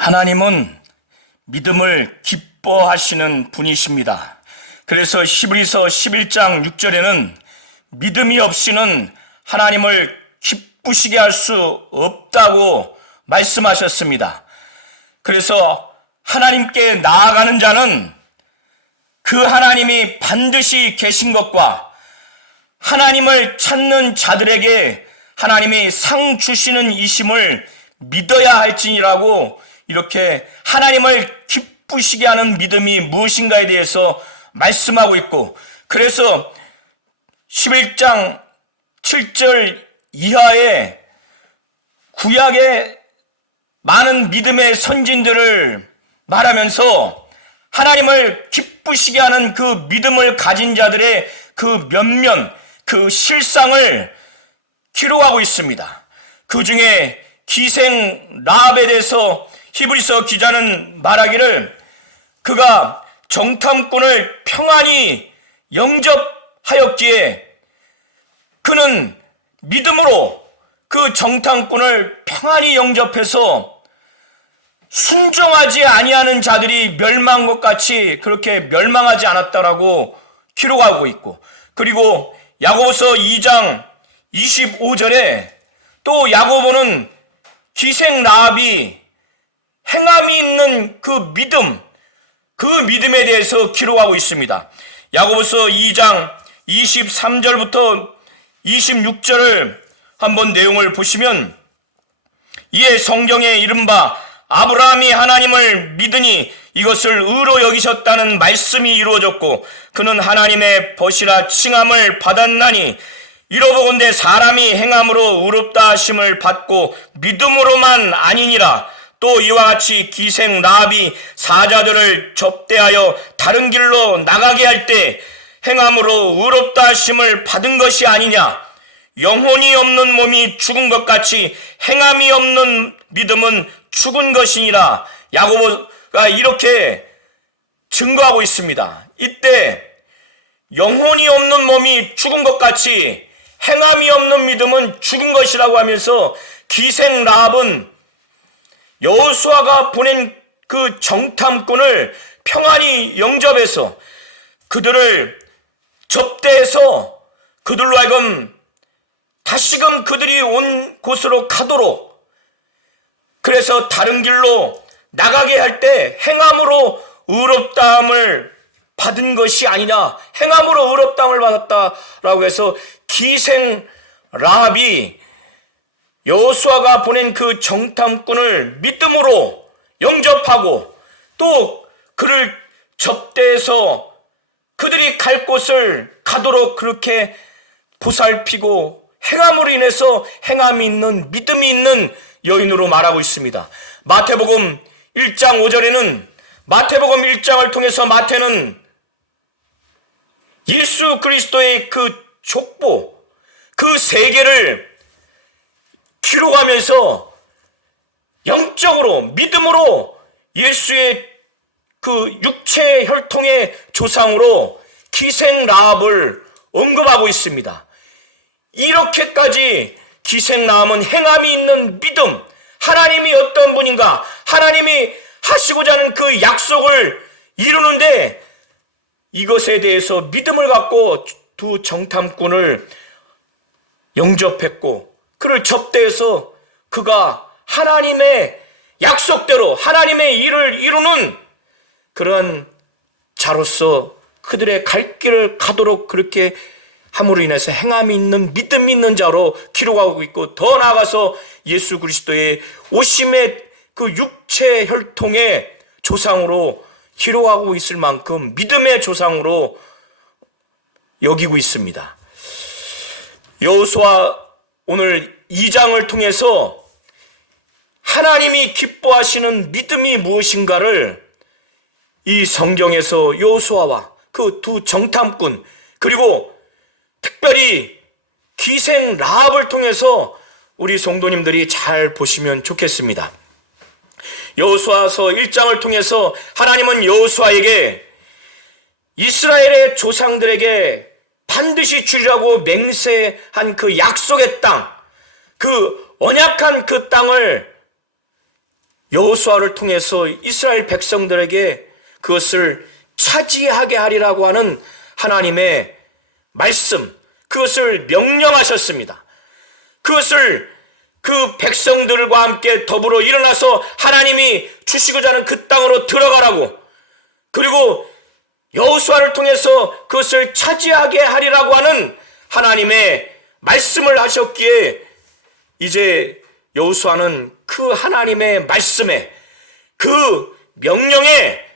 하나님은 믿음을 기뻐하시는 분이십니다. 그래서 히브리서 11장 6절에는 믿음이 없이는 하나님을 기쁘시게 할 수 없다고 말씀하셨습니다. 그래서 하나님께 나아가는 자는 그 하나님이 반드시 계신 것과 하나님을 찾는 자들에게 하나님이 상 주시는 이심을 믿어야 할지니라고 이렇게 하나님을 기쁘시게 하는 믿음이 무엇인가에 대해서 말씀하고 있고, 그래서 11장 7절 이하에 구약의 많은 믿음의 선진들을 말하면서 하나님을 기쁘시게 하는 그 믿음을 가진 자들의 그 면면, 그 실상을 기록하고 있습니다. 그 중에 기생 라합에 대해서 히브리서 기자는 말하기를, 그가 정탐꾼을 평안히 영접하였기에 그는 믿음으로 그 정탐꾼을 평안히 영접해서 순종하지 아니하는 자들이 멸망한 것 같이 그렇게 멸망하지 않았다라고 기록하고 있고, 그리고 야고보서 2장 25절에 또 야고보는 기생 라합이 행함이 있는 그 믿음에 대해서 기록하고 있습니다. 야고보서 2장 23절부터 26절을 한번 내용을 보시면, 이에 성경에 이른바 아브라함이 하나님을 믿으니 이것을 의로 여기셨다는 말씀이 이루어졌고 그는 하나님의 벗이라 칭함을 받았나니, 이러보건대 사람이 행함으로 의롭다 하심을 받고 믿음으로만 아니니라. 또 이와 같이 기생 라합이 사자들을 접대하여 다른 길로 나가게 할 때 행함으로 의롭다 하심을 받은 것이 아니냐. 영혼이 없는 몸이 죽은 것 같이 행함이 없는 믿음은 죽은 것이니라. 야고보가 이렇게 증거하고 있습니다. 이때 영혼이 없는 몸이 죽은 것 같이 행함이 없는 믿음은 죽은 것이라고 하면서 기생 라합은 여호수아가 보낸 그 정탐꾼을 평안히 영접해서 그들을 접대해서 그들로 하여금 다시금 그들이 온 곳으로 가도록, 그래서 다른 길로 나가게 할 때 행함으로 의롭다함을 받은 것이 아니냐, 행함으로 의롭다함을 받았다라고 해서 기생 라합이 여호수아가 보낸 그 정탐꾼을 믿음으로 영접하고 또 그를 접대해서 그들이 갈 곳을 가도록 그렇게 보살피고 행함으로 인해서 행함이 있는 믿음이 있는 여인으로 말하고 있습니다. 마태복음 1장 5절에는 마태복음 1장을 통해서 마태는 예수 그리스도의 그 족보, 그 세계를 기록하면서 영적으로 믿음으로 예수의 그 육체 혈통의 조상으로 기생 라합을 언급하고 있습니다. 이렇게까지 기생 라합은 행함이 있는 믿음, 하나님이 어떤 분인가, 하나님이 하시고자 하는 그 약속을 이루는데 이것에 대해서 믿음을 갖고 두 정탐꾼을 영접했고 그를 접대해서 그가 하나님의 약속대로 하나님의 일을 이루는 그런 자로서 그들의 갈 길을 가도록 그렇게 함으로 인해서 행함이 있는 믿음이 있는 자로 기록하고 있고, 더 나아가서 예수 그리스도의 오심의 그 육체 혈통의 조상으로 기록하고 있을 만큼 믿음의 조상으로 여기고 있습니다. 여호수아 오늘 2장을 통해서 하나님이 기뻐하시는 믿음이 무엇인가를 이 성경에서 여호수아와 그 두 정탐꾼 그리고 특별히 기생 라합을 통해서 우리 성도님들이 잘 보시면 좋겠습니다. 여호수아서 1장을 통해서 하나님은 여호수아에게 이스라엘의 조상들에게 반드시 주리라고 맹세한 그 약속의 땅, 그 언약한 그 땅을 여호수아를 통해서 이스라엘 백성들에게 그것을 차지하게 하리라고 하는 하나님의 말씀, 그것을 명령하셨습니다. 그것을 그 백성들과 함께 더불어 일어나서 하나님이 주시고자 하는 그 땅으로 들어가라고, 그리고 여호수아를 통해서 그것을 차지하게 하리라고 하는 하나님의 말씀을 하셨기에 이제 여호수아는 그 하나님의 말씀에, 그 명령에,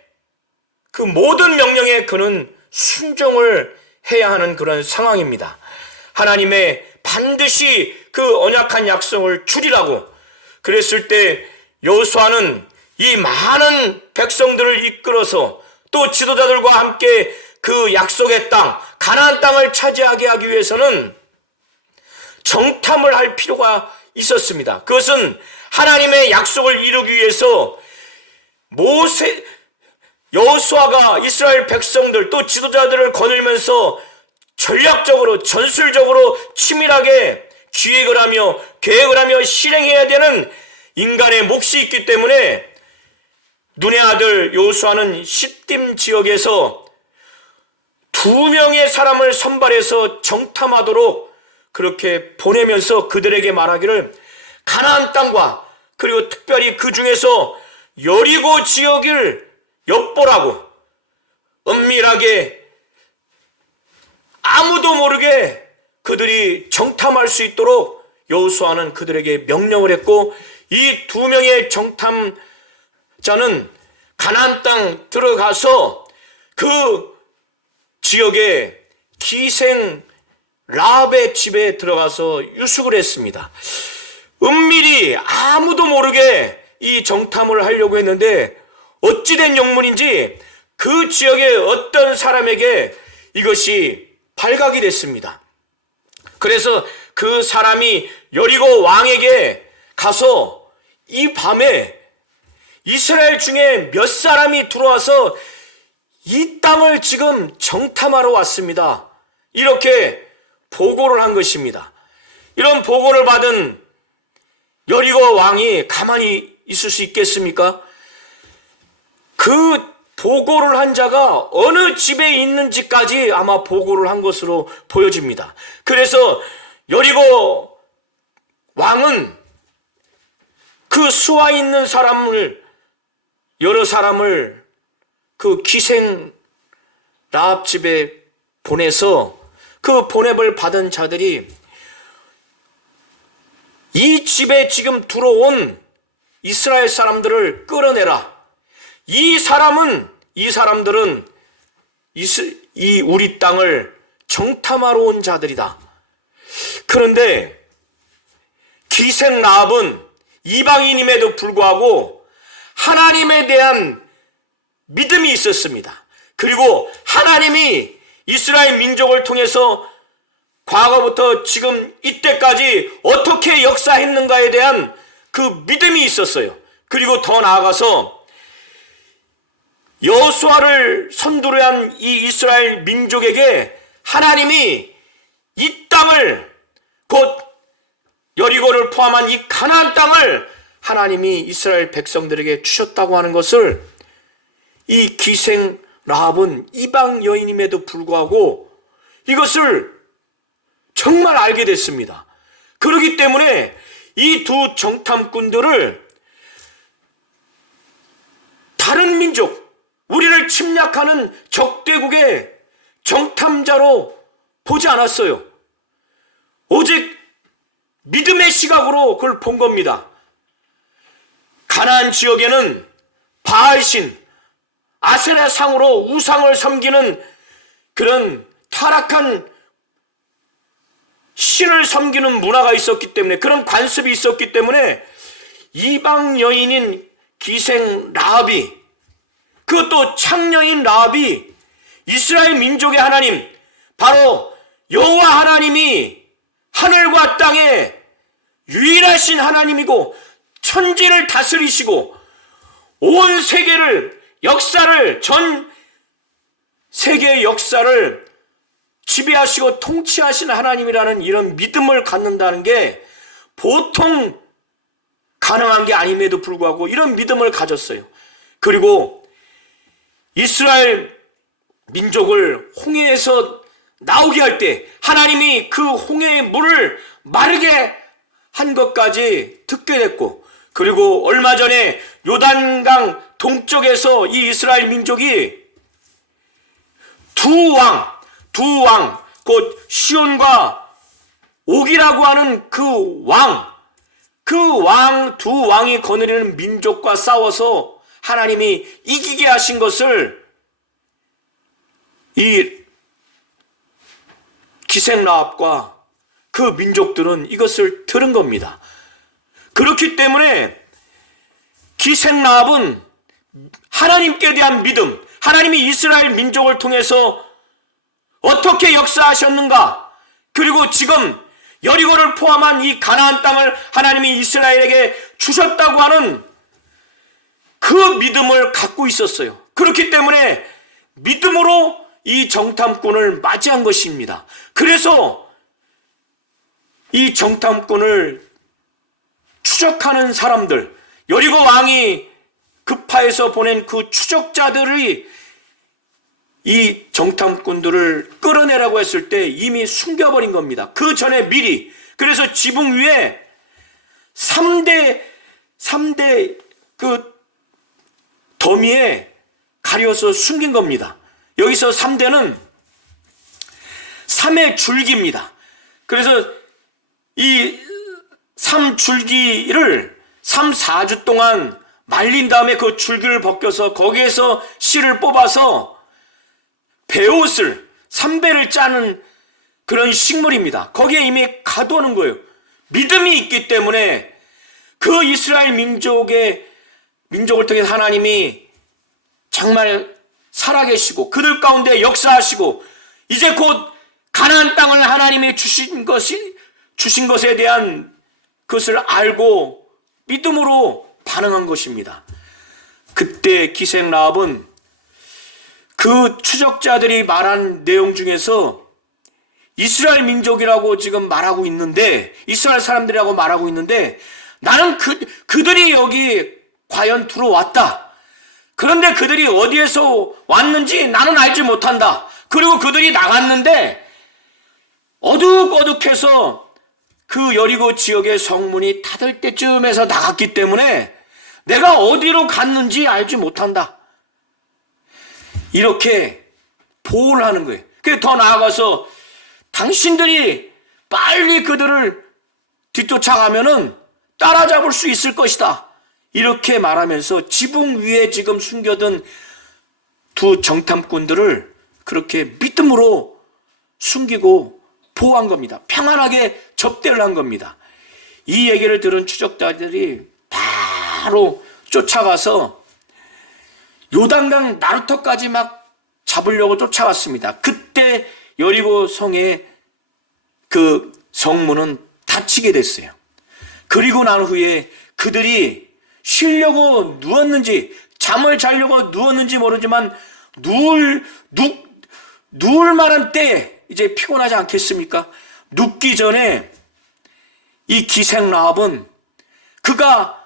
그 모든 명령에 그는 순종을 해야 하는 그런 상황입니다. 하나님의 반드시 그 언약한 약속을 주리라고 그랬을 때 여호수아는 이 많은 백성들을 이끌어서 또 지도자들과 함께 그 약속의 땅, 가나안 땅을 차지하게 하기 위해서는 정탐을 할 필요가 있었습니다. 그것은 하나님의 약속을 이루기 위해서 여호수아가 이스라엘 백성들 또 지도자들을 거느리면서 전략적으로 전술적으로 치밀하게 기획을 하며 계획을 하며 실행해야 되는 인간의 몫이 있기 때문에 눈의 아들 여호수아는 시딤 지역에서 2명의 사람을 선발해서 정탐하도록 그렇게 보내면서 그들에게 말하기를 가나안 땅과 그리고 특별히 그 중에서 여리고 지역을 엿보라고 은밀하게 아무도 모르게 그들이 정탐할 수 있도록 여호수아는 그들에게 명령을 했고, 이 2명의 정탐자는 가나안 땅 들어가서 그 지역의 기생 라합의 집에 들어가서 유숙을 했습니다. 은밀히 아무도 모르게 이 정탐을 하려고 했는데 어찌된 영문인지 그 지역의 어떤 사람에게 이것이 발각이 됐습니다. 그래서 그 사람이 여리고 왕에게 가서 이 밤에 이스라엘 중에 몇 사람이 들어와서 이 땅을 지금 정탐하러 왔습니다, 이렇게 보고를 한 것입니다. 이런 보고를 받은 여리고 왕이 가만히 있을 수 있겠습니까? 그 보고를 한 자가 어느 집에 있는지까지 아마 보고를 한 것으로 보여집니다. 그래서 여리고 왕은 그 수하 있는 사람을, 여러 사람을 그 기생 라합 집에 보내서 그 보냄을 받은 자들이 이 집에 지금 들어온 이스라엘 사람들을 끌어내라. 이 사람들은 이 우리 땅을 정탐하러 온 자들이다. 그런데 기생 라합은 이방인임에도 불구하고 하나님에 대한 믿음이 있었습니다. 그리고 하나님이 이스라엘 민족을 통해서 과거부터 지금 이때까지 어떻게 역사했는가에 대한 그 믿음이 있었어요. 그리고 더 나아가서 여호수아를 선두로 한 이 이스라엘 민족에게 하나님이 이 땅을, 곧 여리고를 포함한 이 가나안 땅을 하나님이 이스라엘 백성들에게 주셨다고 하는 것을 이 기생 라합은 이방 여인임에도 불구하고 이것을 정말 알게 됐습니다. 그렇기 때문에 이 두 정탐꾼들을 다른 민족, 우리를 침략하는 적대국의 정탐자로 보지 않았어요. 오직 믿음의 시각으로 그걸 본 겁니다. 가나안 지역에는 바알신, 아세라 상으로 우상을 섬기는 그런 타락한 신을 섬기는 문화가 있었기 때문에, 그런 관습이 있었기 때문에 이방 여인인 기생 라합이, 그것도 창녀인 라합이 이스라엘 민족의 하나님, 바로 여호와 하나님이 하늘과 땅에 유일하신 하나님이고 천지를 다스리시고 온 세계를, 역사를, 전 세계의 역사를 지배하시고 통치하시는 하나님이라는 이런 믿음을 갖는다는 게 보통 가능한 게 아님에도 불구하고 이런 믿음을 가졌어요. 그리고 이스라엘 민족을 홍해에서 나오게 할 때 하나님이 그 홍해의 물을 마르게 한 것까지 듣게 됐고, 그리고 얼마 전에 요단강 동쪽에서 이 이스라엘 민족이 두 왕, 곧 시온과 옥이라고 하는 두 왕이 거느리는 민족과 싸워서 하나님이 이기게 하신 것을 이 기생라합과 그 민족들은 이것을 들은 겁니다. 그렇기 때문에 기생라합은 하나님께 대한 믿음, 하나님이 이스라엘 민족을 통해서 어떻게 역사하셨는가, 그리고 지금 여리고를 포함한 이 가나안 땅을 하나님이 이스라엘에게 주셨다고 하는 그 믿음을 갖고 있었어요. 그렇기 때문에 믿음으로 이 정탐꾼을 맞이한 것입니다. 그래서 이 정탐꾼을 추적하는 사람들, 여리고 왕이 급파해서 보낸 그 추적자들이 이 정탐꾼들을 끌어내라고 했을 때 이미 숨겨버린 겁니다. 그 전에 미리. 그래서 지붕 위에 3대 그 더미에 가려서 숨긴 겁니다. 여기서 3대는 3의 줄기입니다. 그래서 이 3줄기를 3, 4주 동안 말린 다음에 그 줄기를 벗겨서 거기에서 씨를 뽑아서 배옷을, 삼배를 짜는 그런 식물입니다. 거기에 이미 가두는 거예요. 믿음이 있기 때문에 그 이스라엘 민족을 통해 하나님이 정말 살아계시고 그들 가운데 역사하시고 이제 곧 가나안 땅을 하나님이 주신 것에 대한 그것을 알고 믿음으로 반응한 것입니다. 그때 기생라합은 그 추적자들이 말한 내용 중에서 이스라엘 민족이라고 지금 말하고 있는데, 이스라엘 사람들이라고 말하고 있는데, 나는 그들이 여기 과연 들어왔다. 그런데 그들이 어디에서 왔는지 나는 알지 못한다. 그리고 그들이 나갔는데 어둑어둑해서 그 여리고 지역의 성문이 닫을 때쯤에서 나갔기 때문에 내가 어디로 갔는지 알지 못한다. 이렇게 보호를 하는 거예요. 그래서 더 나아가서 당신들이 빨리 그들을 뒤쫓아가면은 따라잡을 수 있을 것이다. 이렇게 말하면서 지붕 위에 지금 숨겨둔 두 정탐꾼들을 그렇게 믿음으로 숨기고 보호한 겁니다. 평안하게 접대를 한 겁니다. 이 얘기를 들은 추적자들이 바로 쫓아가서 요단강 나루터까지 막 잡으려고 쫓아갔습니다. 그때 여리고 성의 그 성문은 닫히게 됐어요. 그리고 난 후에 그들이 쉬려고 누웠는지 잠을 자려고 누웠는지 모르지만 누울 만한 때 이제 피곤하지 않겠습니까? 눕기 전에 이 기생라합은 그가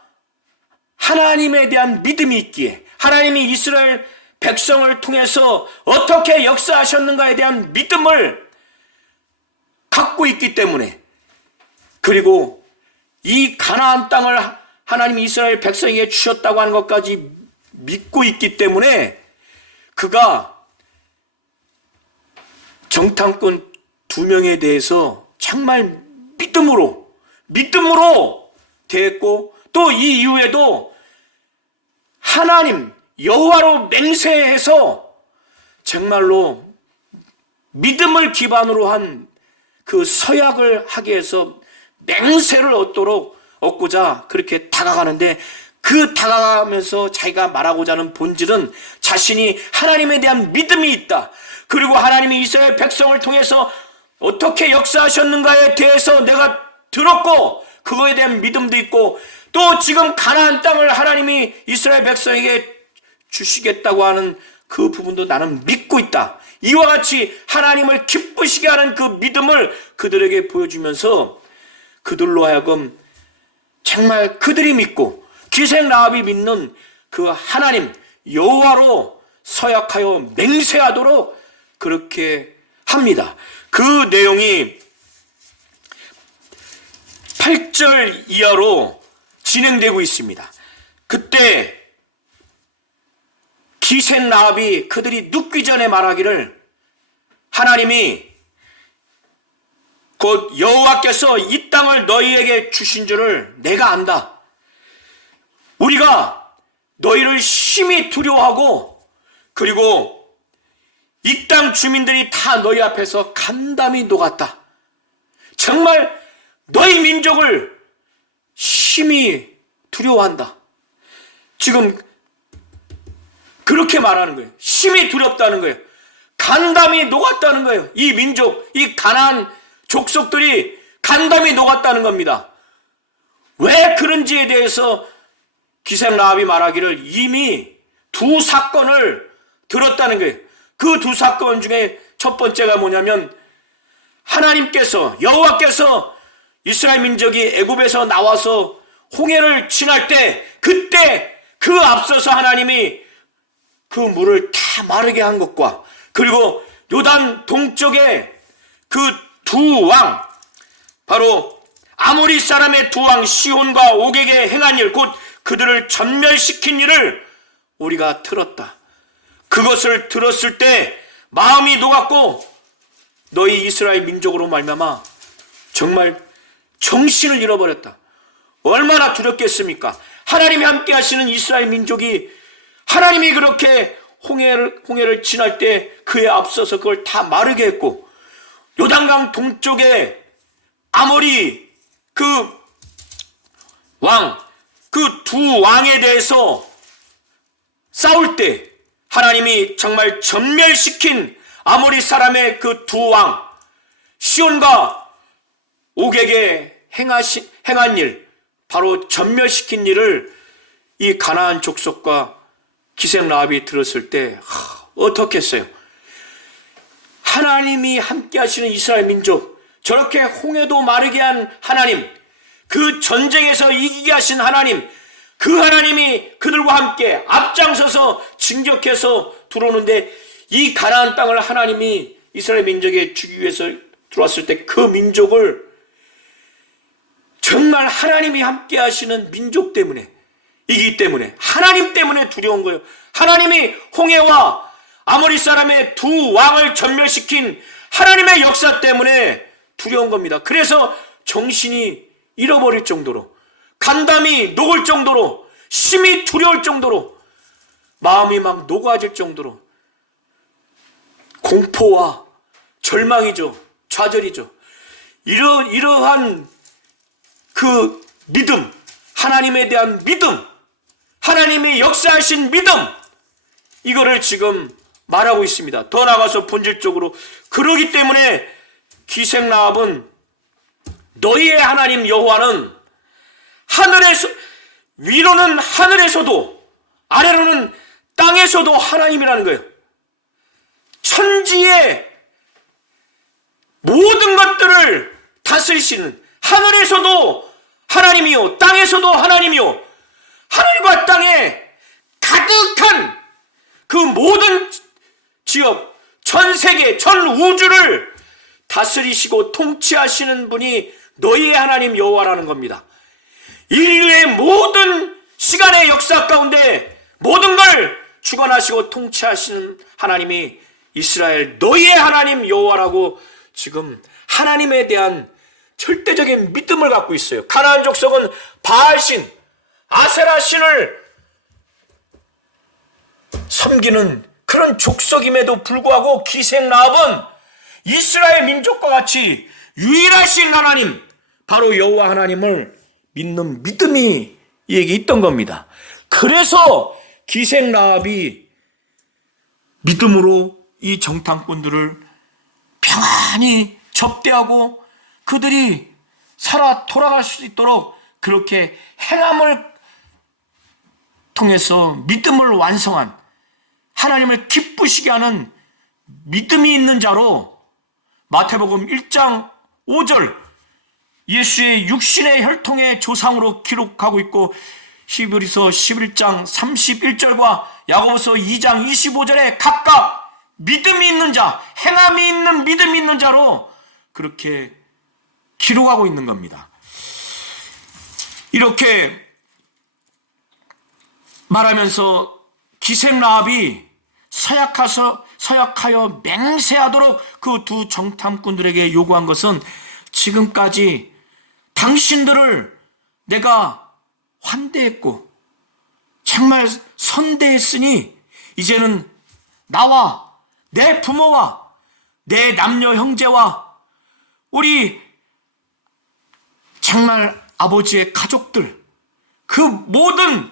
하나님에 대한 믿음이 있기에, 하나님이 이스라엘 백성을 통해서 어떻게 역사하셨는가에 대한 믿음을 갖고 있기 때문에, 그리고 이 가나안 땅을 하나님이 이스라엘 백성에게 주셨다고 하는 것까지 믿고 있기 때문에 그가 정탐꾼 2명에 대해서 정말 믿음으로 대했고, 또 이 이후에도 하나님 여호와로 맹세해서 정말로 믿음을 기반으로 한 그 서약을 하기 위해서 맹세를 얻고자 그렇게 다가가는데, 그 다가가면서 자기가 말하고자 하는 본질은 자신이 하나님에 대한 믿음이 있다. 그리고 하나님이 이스라엘 백성을 통해서 어떻게 역사하셨는가에 대해서 내가 들었고 그거에 대한 믿음도 있고, 또 지금 가나안 땅을 하나님이 이스라엘 백성에게 주시겠다고 하는 그 부분도 나는 믿고 있다. 이와 같이 하나님을 기쁘시게 하는 그 믿음을 그들에게 보여주면서 그들로 하여금 정말 그들이 믿고 기생 라합이 믿는 그 하나님 여호와로 서약하여 맹세하도록 그렇게 합니다. 그 내용이 8절 이하로 진행되고 있습니다. 그때 기생 라합이 그들이 눕기 전에 말하기를, 하나님이 곧 여호와께서 이 땅을 너희에게 주신 줄을 내가 안다. 우리가 너희를 심히 두려워하고 그리고 이 땅 주민들이 다 너희 앞에서 간담이 녹았다. 정말 너희 민족을 심히 두려워한다. 지금 그렇게 말하는 거예요. 심히 두렵다는 거예요. 간담이 녹았다는 거예요. 이 민족, 이 가나안 족속들이 간담이 녹았다는 겁니다. 왜 그런지에 대해서 기생 라합이 말하기를 이미 두 사건을 들었다는 거예요. 그 두 사건 중에 첫 번째가 뭐냐면, 하나님께서 여호와께서 이스라엘 민족이 애굽에서 나와서 홍해를 지날 때, 그때 그 앞서서 하나님이 그 물을 다 마르게 한 것과, 그리고 요단 동쪽에 그 두 왕, 바로 아모리 사람의 두 왕 시온과 옥에게 행한 일, 곧 그들을 전멸시킨 일을 우리가 들었다. 그것을 들었을 때 마음이 녹았고 너희 이스라엘 민족으로 말미암아 정말 정신을 잃어버렸다. 얼마나 두렵겠습니까? 하나님이 함께 하시는 이스라엘 민족이, 하나님이 그렇게 홍해를 지날 때 그에 앞서서 그걸 다 마르게 했고, 요단강 동쪽에 아모리 그 왕, 그 두 왕에 대해서 싸울 때 하나님이 정말 전멸시킨 아모리 사람의 그 두 왕 시온과 옥에게 행한 일, 바로 전멸시킨 일을 이 가나안 족속과 기생 라합이 들었을 때 어떻겠어요? 하나님이 함께 하시는 이스라엘 민족, 저렇게 홍해도 마르게 한 하나님, 그 전쟁에서 이기게 하신 하나님, 그 하나님이 그들과 함께 앞장서서 진격해서 들어오는데, 이 가나안 땅을 하나님이 이스라엘 민족에 주기 위해서 들어왔을 때 그 민족을 정말 하나님이 함께 하시는 민족 때문에, 이기 때문에, 하나님 때문에 두려운 거예요. 하나님이 홍해와 아모리 사람의 두 왕을 전멸시킨 하나님의 역사 때문에 두려운 겁니다. 그래서 정신이 잃어버릴 정도로, 간담이 녹을 정도로, 심히 두려울 정도로, 마음이 막 녹아질 정도로 공포와 절망이죠. 좌절이죠. 이러한 그 믿음, 하나님에 대한 믿음, 하나님의 역사하신 믿음, 이거를 지금 말하고 있습니다. 더 나아가서 본질적으로, 그러기 때문에 기생 라합은 너희의 하나님 여호와는 하늘에서, 위로는 하늘에서도 아래로는 땅에서도 하나님이라는 거예요. 천지의 모든 것들을 다스리시는, 하늘에서도 하나님이요 땅에서도 하나님이요, 하늘과 땅에 가득한 그 모든 지역, 전 세계, 전 우주를 다스리시고 통치하시는 분이 너희의 하나님 여호와라는 겁니다. 인류의 모든 시간의 역사 가운데 모든 걸 주관하시고 통치하시는 하나님이 이스라엘 너희의 하나님 여호와라고 지금 하나님에 대한 절대적인 믿음을 갖고 있어요. 가나안 족속은 바알신, 아세라신을 섬기는 그런 족속임에도 불구하고 기생 라합은 이스라엘 민족과 같이 유일하신 하나님, 바로 여호와 하나님을 믿는 믿음이 이에게 있던 겁니다. 그래서 기생 라합이 믿음으로 이 정탐꾼들을 평안히 접대하고 그들이 살아 돌아갈 수 있도록 그렇게 행함을 통해서 믿음을 완성한, 하나님을 기쁘시게 하는 믿음이 있는 자로 마태복음 1장 5절 예수의 육신의 혈통의 조상으로 기록하고 있고, 히브리서 11장 31절과 야고보서 2장 25절에 각각 믿음이 있는 자, 행함이 있는 믿음이 있는 자로 그렇게 기록하고 있는 겁니다. 이렇게 말하면서 기생라합이 서약하여 맹세하도록 그 두 정탐꾼들에게 요구한 것은, 지금까지 당신들을 내가 환대했고 정말 선대했으니 이제는 나와 내 부모와 내 남녀 형제와 우리 정말 아버지의 가족들, 그 모든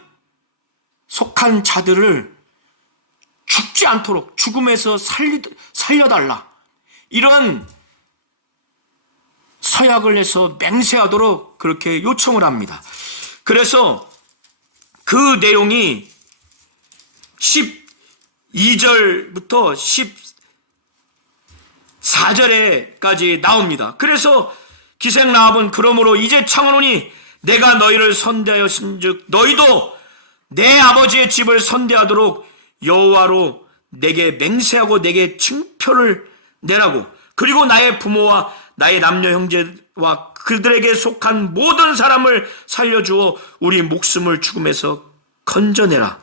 속한 자들을 죽지 않도록 죽음에서 살려달라, 이런 서약을 해서 맹세하도록 그렇게 요청을 합니다. 그래서 그 내용이 12절부터 14절에까지 나옵니다. 그래서 기생라합은 그러므로 이제 청하노니 내가 너희를 선대하였은즉 너희도 내 아버지의 집을 선대하도록 여호와로 내게 맹세하고 내게 징표를 내라고, 그리고 나의 부모와 나의 남녀 형제와 그들에게 속한 모든 사람을 살려주어 우리 목숨을 죽음에서 건져내라.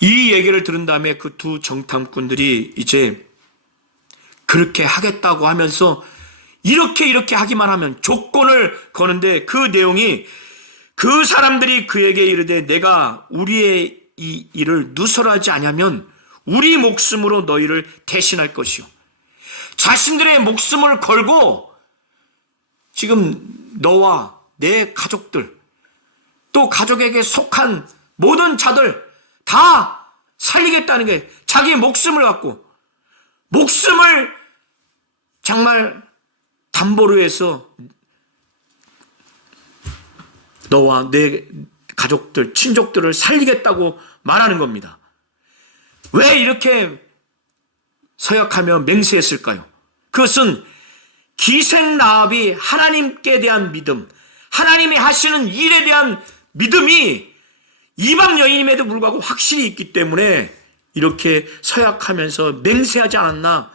이 얘기를 들은 다음에 그 두 정탐꾼들이 이제 그렇게 하겠다고 하면서 이렇게 하기만 하면 조건을 거는데, 그 내용이 그 사람들이 그에게 이르되 내가 우리의 이 일을 누설하지 아니하면 우리 목숨으로 너희를 대신할 것이요. 자신들의 목숨을 걸고 지금 너와 내 가족들, 또 가족에게 속한 모든 자들 다 살리겠다는 게, 자기 목숨을 갖고 목숨을 정말 담보로 해서 너와 내 가족들, 친족들을 살리겠다고 말하는 겁니다. 왜 이렇게 서약하며 맹세했을까요? 그것은 기생라합이 하나님께 대한 믿음, 하나님이 하시는 일에 대한 믿음이 이방 여인임에도 불구하고 확실히 있기 때문에 이렇게 서약하면서 맹세하지 않았나,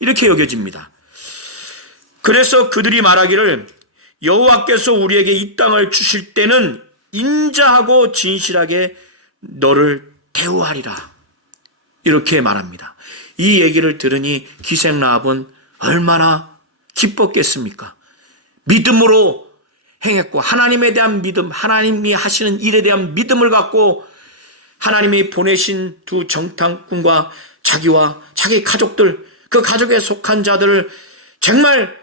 이렇게 여겨집니다. 그래서 그들이 말하기를 여호와께서 우리에게 이 땅을 주실 때는 인자하고 진실하게 너를 대우하리라, 이렇게 말합니다. 이 얘기를 들으니 기생라합은 얼마나 기뻤겠습니까? 믿음으로 행했고, 하나님에 대한 믿음, 하나님이 하시는 일에 대한 믿음을 갖고 하나님이 보내신 두 정탐꾼과 자기와 자기 가족들, 그 가족에 속한 자들을 정말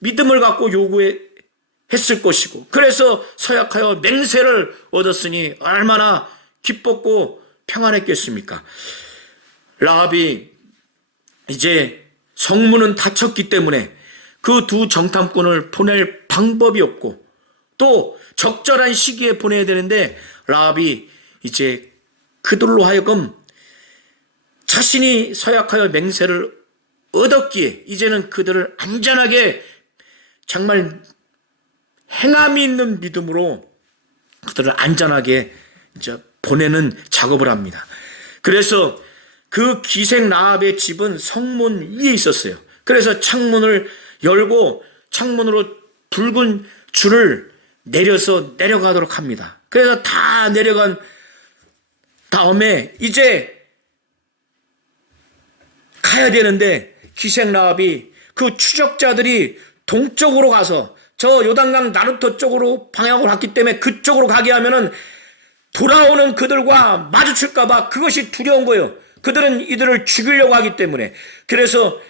믿음을 갖고 요구했을 것이고, 그래서 서약하여 맹세를 얻었으니 얼마나 기뻤고 평안했겠습니까? 라합이 이제 성문은 닫혔기 때문에 그 두 정탐꾼을 보낼 방법이 없고, 또 적절한 시기에 보내야 되는데 라합이 이제 그들로 하여금 자신이 서약하여 맹세를 얻었기에 이제는 그들을 안전하게 정말 행함이 있는 믿음으로 그들을 안전하게 이제 보내는 작업을 합니다. 그래서 그 기생라합의 집은 성문 위에 있었어요. 그래서 창문을 열고 창문으로 붉은 줄을 내려서 내려가도록 합니다. 그래서 다 내려간 다음에 이제 가야 되는데, 기생라합이 그 추적자들이 동쪽으로 가서 저 요단강 나루터 쪽으로 방향으로 갔기 때문에 그쪽으로 가게 하면은 돌아오는 그들과 마주칠까봐 그것이 두려운 거예요. 그들은 이들을 죽이려고 하기 때문에. 그래서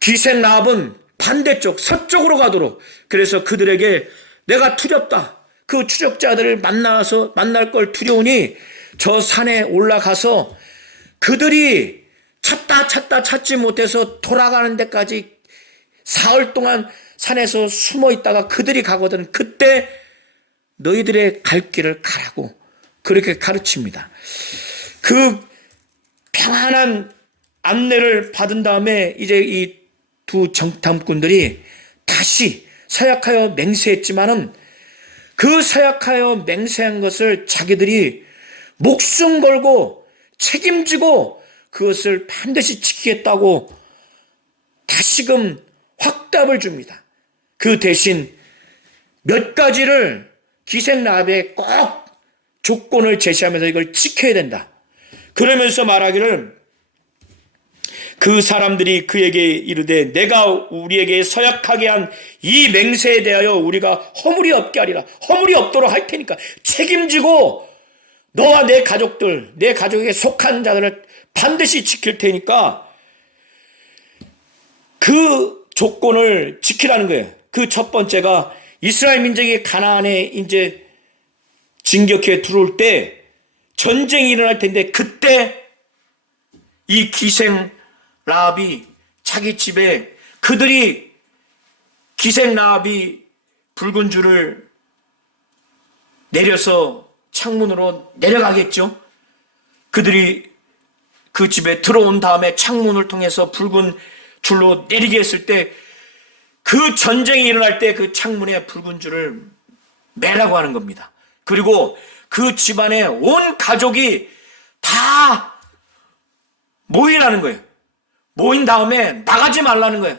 기생라합은 반대쪽 서쪽으로 가도록, 그래서 그들에게 내가 두렵다, 그 추적자들을 만날 걸 두려우니 저 산에 올라가서 그들이 찾지 못해서 돌아가는 데까지 사흘 동안 산에서 숨어 있다가 그들이 가거든. 그때 너희들의 갈 길을 가라고 그렇게 가르칩니다. 그 평안한 안내를 받은 다음에 이제 이 두 정탐꾼들이 다시 서약하여 맹세했지만은 그 서약하여 맹세한 것을 자기들이 목숨 걸고 책임지고 그것을 반드시 지키겠다고 다시금 확답을 줍니다. 그 대신 몇 가지를 기생라합에 꼭 조건을 제시하면서 이걸 지켜야 된다. 그러면서 말하기를 그 사람들이 그에게 이르되 내가 우리에게 서약하게 한 이 맹세에 대하여 우리가 허물이 없게 하리라. 허물이 없도록 할 테니까 책임지고 너와 내 가족들, 내 가족에게 속한 자들을 반드시 지킬 테니까 그 조건을 지키라는 거예요. 그 첫 번째가 이스라엘 민족이 가나안에 이제 진격해 들어올 때 전쟁이 일어날 텐데 그때 이 기생 라합이 자기 집에 그들이 기생 라합이 붉은 줄을 내려서 창문으로 내려가겠죠. 그들이 그 집에 들어온 다음에 창문을 통해서 붉은 줄로 내리게 했을 때 그 전쟁이 일어날 때 그 창문에 붉은 줄을 매라고 하는 겁니다. 그리고 그 집안에 온 가족이 다 모이라는 거예요. 모인 다음에 나가지 말라는 거예요.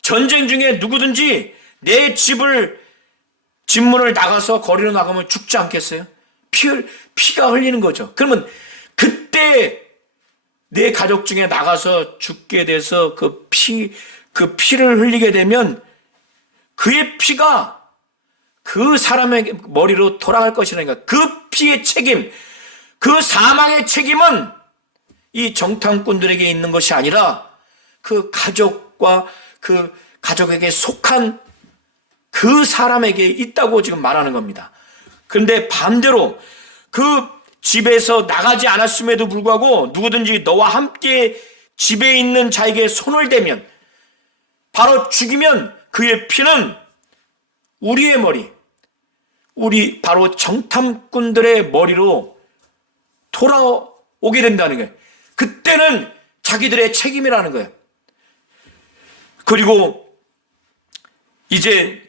전쟁 중에 누구든지 내 집문을 나가서 거리로 나가면 죽지 않겠어요? 피가 흘리는 거죠. 그러면 그때 내 가족 중에 나가서 죽게 돼서 그 피를 흘리게 되면 그의 피가 그 사람의 머리로 돌아갈 것이라니까. 그 피의 책임, 그 사망의 책임은 이 정탐꾼들에게 있는 것이 아니라 그 가족과 그 가족에게 속한 그 사람에게 있다고 지금 말하는 겁니다. 그런데 반대로 그 집에서 나가지 않았음에도 불구하고 누구든지 너와 함께 집에 있는 자에게 손을 대면 바로 죽이면 그의 피는 우리의 머리, 우리 바로 정탐꾼들의 머리로 돌아오게 된다는 거예요. 그때는 자기들의 책임이라는 거예요. 그리고 이제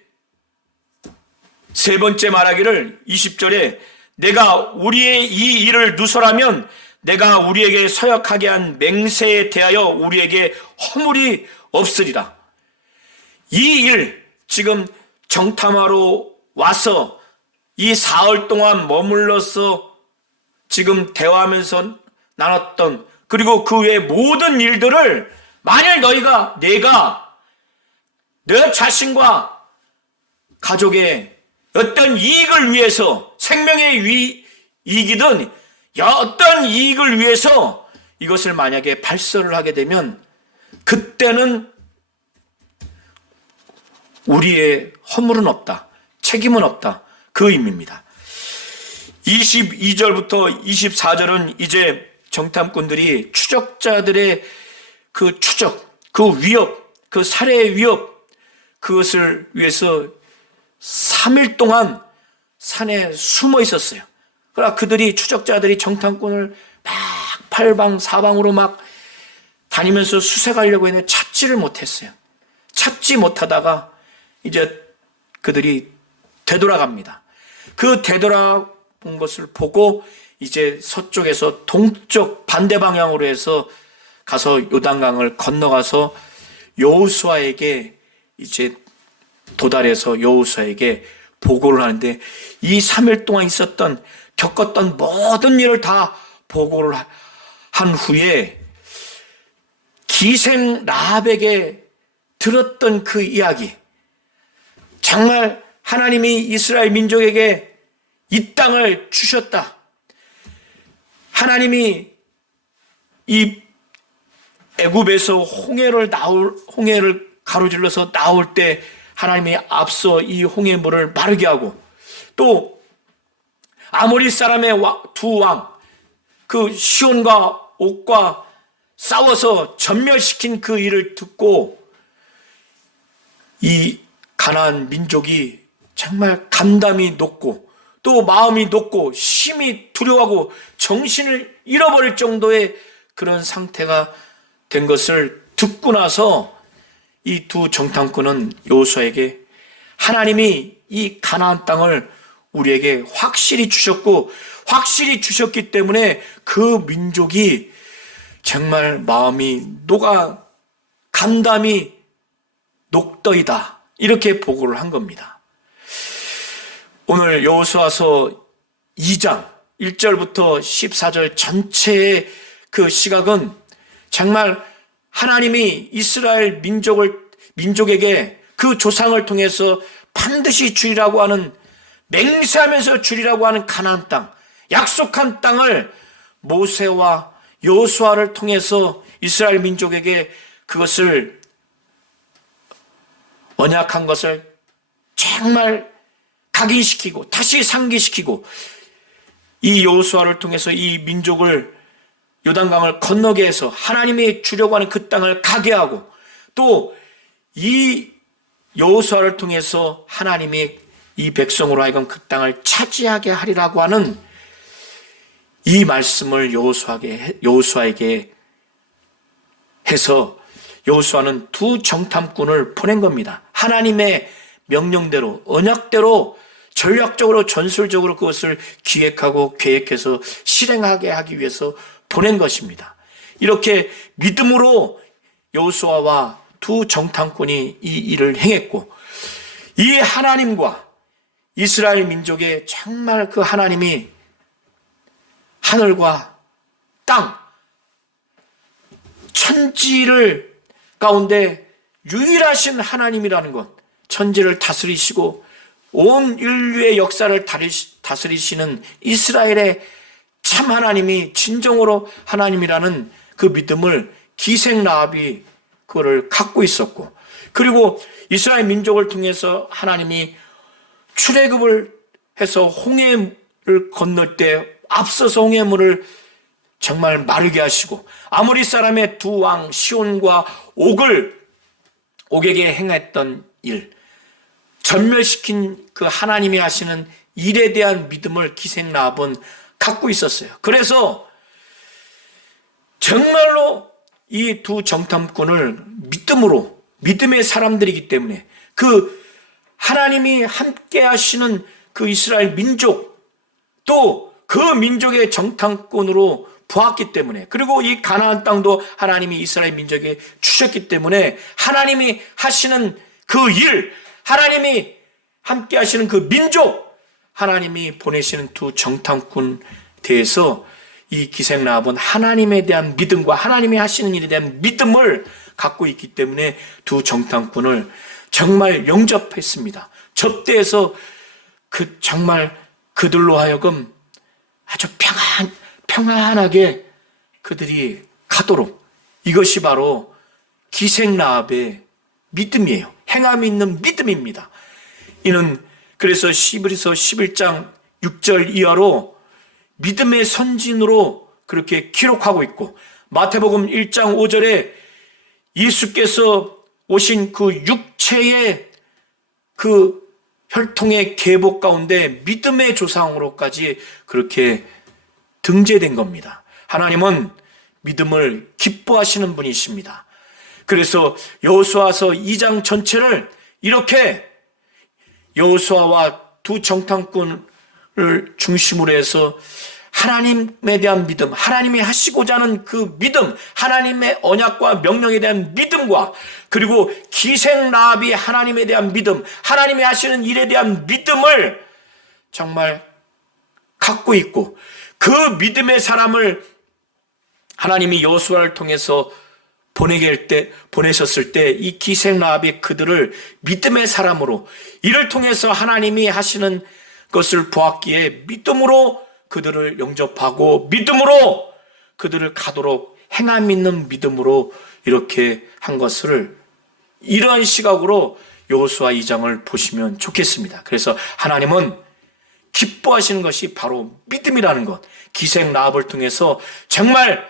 세 번째 말하기를 20절에 내가 우리의 이 일을 누설하면 내가 우리에게 서약하게 한 맹세에 대하여 우리에게 허물이 없으리라. 이 일, 지금 정탐하러 와서 이 사흘 동안 머물러서 지금 대화하면서 나눴던 그리고 그 외의 모든 일들을 만일 내가 내 자신과 가족의 어떤 이익을 위해서 생명의 이익이든 어떤 이익을 위해서 이것을 만약에 발설을 하게 되면 그때는 우리의 허물은 없다. 책임은 없다. 그 의미입니다. 22절부터 24절은 이제 정탐꾼들이 추적자들의 그 추적, 그 위협, 그 살해의 위협, 그것을 위해서 3일 동안 산에 숨어 있었어요. 그러나 그들이 추적자들이 정탐꾼을 막 팔방사방으로 막 다니면서 수색하려고 했는데 찾지를 못했어요. 찾지 못하다가 이제 그들이 되돌아갑니다. 그 되돌아온 것을 보고 이제 서쪽에서 동쪽 반대 방향으로 해서 가서 요단강을 건너가서 여호수아에게 이제 도달해서 여호수아에게 보고를 하는데 이 3일 동안 겪었던 모든 일을 다 보고를 한 후에 기생 라합에게 들었던 그 이야기, 정말 하나님이 이스라엘 민족에게 이 땅을 주셨다. 하나님이 이 애굽에서 홍해를 가로질러서 나올 때 하나님이 앞서 이 홍해물을 마르게 하고 또 아모리 사람의 두 왕, 그 시온과 옥과 싸워서 전멸시킨 그 일을 듣고 이 가나안 민족이 정말 간담이 높고 또 마음이 높고 심히 두려워하고 정신을 잃어버릴 정도의 그런 상태가 된 것을 듣고 나서 이 두 정탐꾼은 여호수아에게 하나님이 이 가나안 땅을 우리에게 확실히 주셨고, 확실히 주셨기 때문에 그 민족이 정말 마음이 녹아 간담이 녹더이다, 이렇게 보고를 한 겁니다. 오늘 여호수아서 2장 1절부터 14절 전체의 그 시각은 정말 하나님이 이스라엘 민족에게 그 조상을 통해서 반드시 주리라고 하는, 맹세하면서 주리라고 하는 가나안 땅, 약속한 땅을 모세와 여호수아를 통해서 이스라엘 민족에게 그것을 언약한 것을 정말 각인시키고 다시 상기시키고, 이 여호수아를 통해서 이 민족을 요단강을 건너게 해서 하나님이 주려고 하는 그 땅을 가게 하고, 또 이 여호수아를 통해서 하나님이 이 백성으로 하여금 그 땅을 차지하게 하리라고 하는 이 말씀을 여호수아에게 해서 여호수아는 두 정탐꾼을 보낸 겁니다. 하나님의 명령대로, 언약대로 전략적으로 전술적으로 그것을 기획하고 계획해서 실행하게 하기 위해서 보낸 것입니다. 이렇게 믿음으로 여호수아와 두 정탐꾼이 이 일을 행했고, 이 하나님과 이스라엘 민족의 정말 그 하나님이 하늘과 땅, 천지를 가운데 유일하신 하나님이라는 것, 천지를 다스리시고 온 인류의 역사를 다스리시는 이스라엘의 참 하나님이 진정으로 하나님이라는 그 믿음을 기생라합이 그거를 갖고 있었고, 그리고 이스라엘 민족을 통해서 하나님이 출애굽을 해서 홍해를 건널 때 앞서서 홍해물을 정말 마르게 하시고, 아모리 사람의 두 왕 시온과 옥에게 행했던 일, 전멸시킨 그 하나님이 하시는 일에 대한 믿음을 기생라합은 갖고 있었어요. 그래서 정말로 이 두 정탐꾼을 믿음의 사람들이기 때문에 그 하나님이 함께 하시는 그 이스라엘 민족, 또 그 민족의 정탐꾼으로 보았기 때문에, 그리고 이 가나안 땅도 하나님이 이스라엘 민족에게 주셨기 때문에 하나님이 하시는 그 일, 하나님이 함께 하시는 그 민족, 하나님이 보내시는 두 정탐꾼 대해서 이 기생라합은 하나님에 대한 믿음과 하나님이 하시는 일에 대한 믿음을 갖고 있기 때문에 두 정탐꾼을 정말 영접했습니다. 접대해서 정말 그들로 하여금 아주 평안하게 그들이 가도록, 이것이 바로 기생라합의 믿음이에요. 행함이 있는 믿음입니다. 이는 그래서 히브리서 11장 6절 이하로 믿음의 선진으로 그렇게 기록하고 있고, 마태복음 1장 5절에 예수께서 오신 그 육체의 그 혈통의 계복 가운데 믿음의 조상으로까지 그렇게 등재된 겁니다. 하나님은 믿음을 기뻐하시는 분이십니다. 그래서 여호수아서 2장 전체를 이렇게 여호수아와 두 정탐꾼을 중심으로 해서 하나님에 대한 믿음, 하나님이 하시고자 하는 그 믿음, 하나님의 언약과 명령에 대한 믿음과, 그리고 기생라합이 하나님에 대한 믿음, 하나님이 하시는 일에 대한 믿음을 정말 갖고 있고, 그 믿음의 사람을 하나님이 여호수아를 통해서 보내셨을 때 이 기생라합이 그들을 믿음의 사람으로, 이를 통해서 하나님이 하시는 것을 보았기에 믿음으로 그들을 영접하고 믿음으로 그들을 가도록 행함 있는 믿음으로 이렇게 한 것을, 이러한 시각으로 여호수아 2장을 보시면 좋겠습니다. 그래서 하나님은 기뻐하시는 것이 바로 믿음이라는 것, 기생라합을 통해서 정말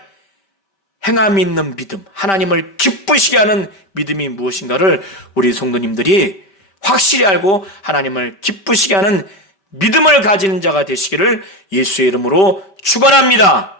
행함 있는 믿음, 하나님을 기쁘시게 하는 믿음이 무엇인가를 우리 성도님들이 확실히 알고 하나님을 기쁘시게 하는 믿음을 가지는 자가 되시기를 예수의 이름으로 축원합니다.